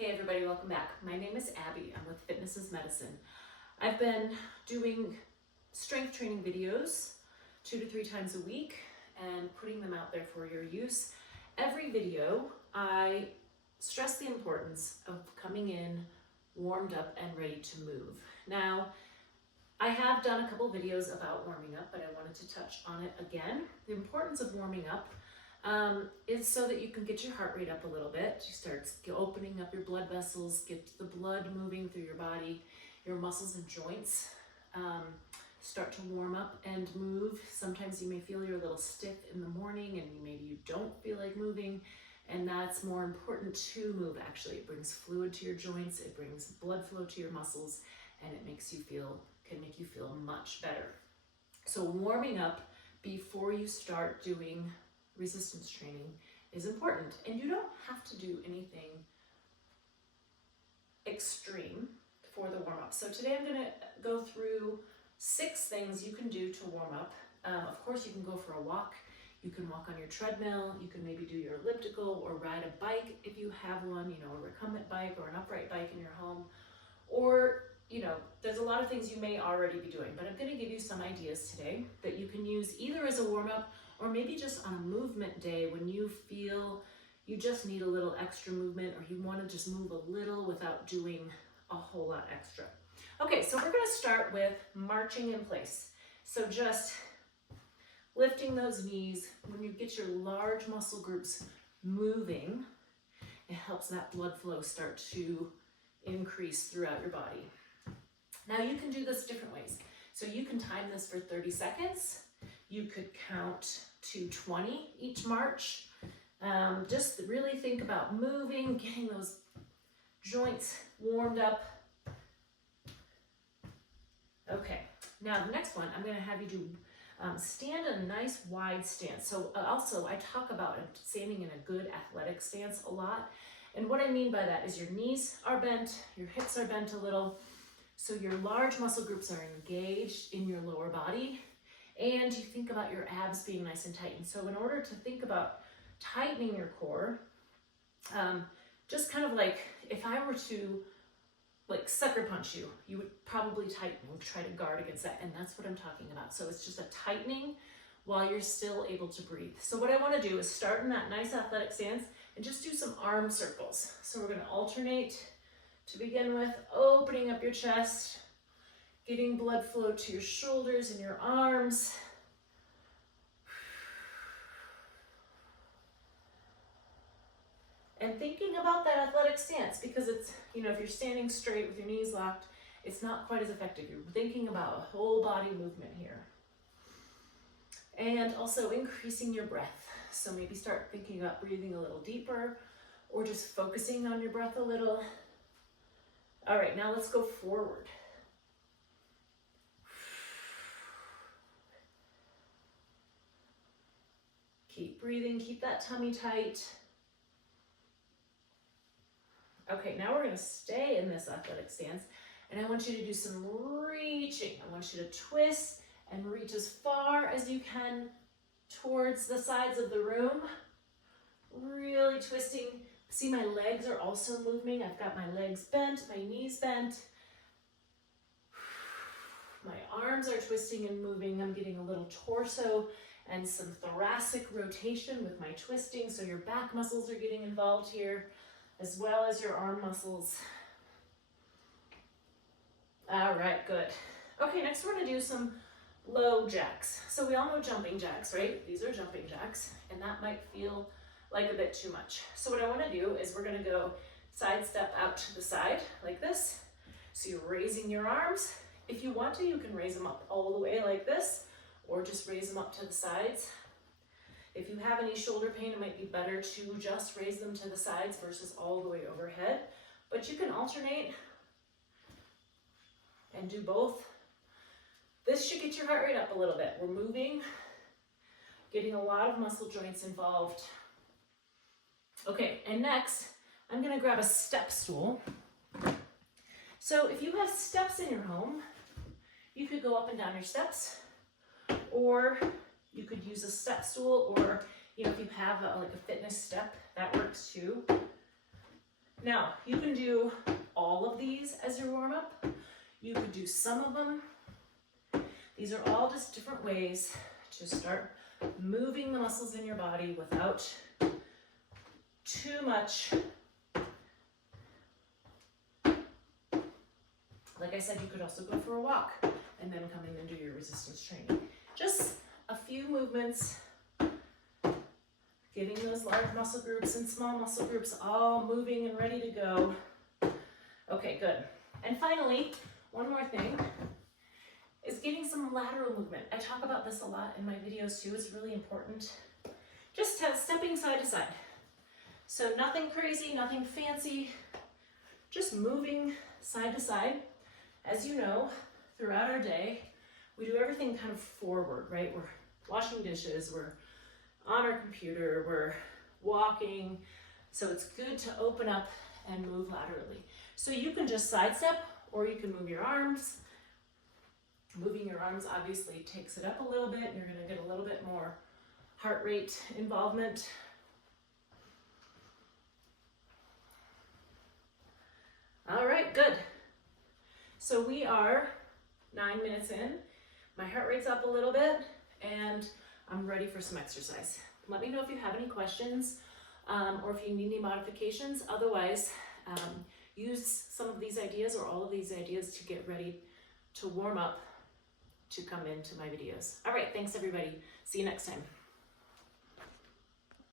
Hey everybody, welcome back. My name is Abby. I'm with Fitness is Medicine. I've been doing strength training videos 2 to 3 times a week and putting them out there for your use. Every video, I stress the importance of coming in warmed up and ready to move. Now, I have done a couple videos about warming up, but I wanted to touch on it again. The importance of warming up is so that you can get your heart rate up a little bit. You start opening up your blood vessels, get the blood moving through your body, your muscles and joints start to warm up and move. Sometimes you may feel you're a little stiff in the morning and maybe you don't feel like moving, and that's more important to move actually. It brings fluid to your joints, it brings blood flow to your muscles, and it can make you feel much better. So warming up before you start doing resistance training is important, and you don't have to do anything extreme for the warm-up. So today I'm going to go through 6 things you can do to warm up. Of course, you can go for a walk, you can walk on your treadmill, you can maybe do your elliptical or ride a bike if you have one, a recumbent bike or an upright bike in your home, or there's a lot of things you may already be doing, but I'm going to give you some ideas today that you can use either as a warm-up or maybe just on a movement day when you feel you just need a little extra movement, or you want to just move a little without doing a whole lot extra. Okay, so we're going to start with marching in place. So just lifting those knees. When you get your large muscle groups moving, it helps that blood flow start to increase throughout your body. Now you can do this different ways. So you can time this for 30 seconds. You could count to 20 each march. Just really think about moving, getting those joints warmed up. Okay, now the next one, I'm going to have you do stand a nice wide stance. So also I talk about standing in a good athletic stance a lot. And what I mean by that is your knees are bent, your hips are bent a little, so your large muscle groups are engaged in your lower body, and you think about your abs being nice and tight. And so in order to think about tightening your core, just kind of like if I were to sucker punch you, you would probably tighten and try to guard against that, and that's what I'm talking about. So it's just a tightening while you're still able to breathe. So what I want to do is start in that nice athletic stance and just do some arm circles. So we're going to alternate to begin with, opening up your chest, getting blood flow to your shoulders and your arms. And thinking about that athletic stance, because it's, if you're standing straight with your knees locked, it's not quite as effective. You're thinking about a whole body movement here. And also increasing your breath. So maybe start thinking about breathing a little deeper, or just focusing on your breath a little. All right, now let's go forward. Keep breathing, keep that tummy tight. Okay, now we're going to stay in this athletic stance, and I want you to do some reaching. I want you to twist and reach as far as you can towards the sides of the room. Really twisting. See, my legs are also moving. I've got my legs bent, my knees bent. My arms are twisting and moving. I'm getting a little torso and some thoracic rotation with my twisting, so your back muscles are getting involved here, as well as your arm muscles. All right, good. Okay, next we're going to do some low jacks. So we all know jumping jacks, right? These are jumping jacks, and that might feel like a bit too much. So what I want to do is we're going to go side step out to the side like this. So you're raising your arms. If you want to, you can raise them up all the way like this, or just raise them up to the sides. If you have any shoulder pain, it might be better to just raise them to the sides versus all the way overhead. But you can alternate and do both. This should get your heart rate up a little bit. We're moving, getting a lot of muscle joints involved. Okay, and next, I'm going to grab a step stool. So if you have steps in your home, you could go up and down your steps, or you could use a step stool, or if you have a fitness step, that works too. Now, you can do all of these as your warm-up. You could do some of them. These are all just different ways to start moving the muscles in your body without too much. Like I said, you could also go for a walk and then come in and do your resistance training. Just a few movements, getting those large muscle groups and small muscle groups all moving and ready to go. Okay, good. And finally, one more thing is getting some lateral movement. I talk about this a lot in my videos too. It's really important. Just stepping side to side. So nothing crazy, nothing fancy, just moving side to side. As you know, throughout our day, we do everything kind of forward, right? We're washing dishes, we're on our computer, we're walking. So it's good to open up and move laterally. So you can just sidestep or you can move your arms. Moving your arms obviously takes it up a little bit. You're gonna get a little bit more heart rate involvement. All right, good. So we are 9 minutes in. My heart rate's up a little bit and I'm ready for some exercise. Let me know if you have any questions or if you need any modifications. Otherwise, use some of these ideas or all of these ideas to get ready to warm up to come into my videos. All right, thanks everybody. See you next time.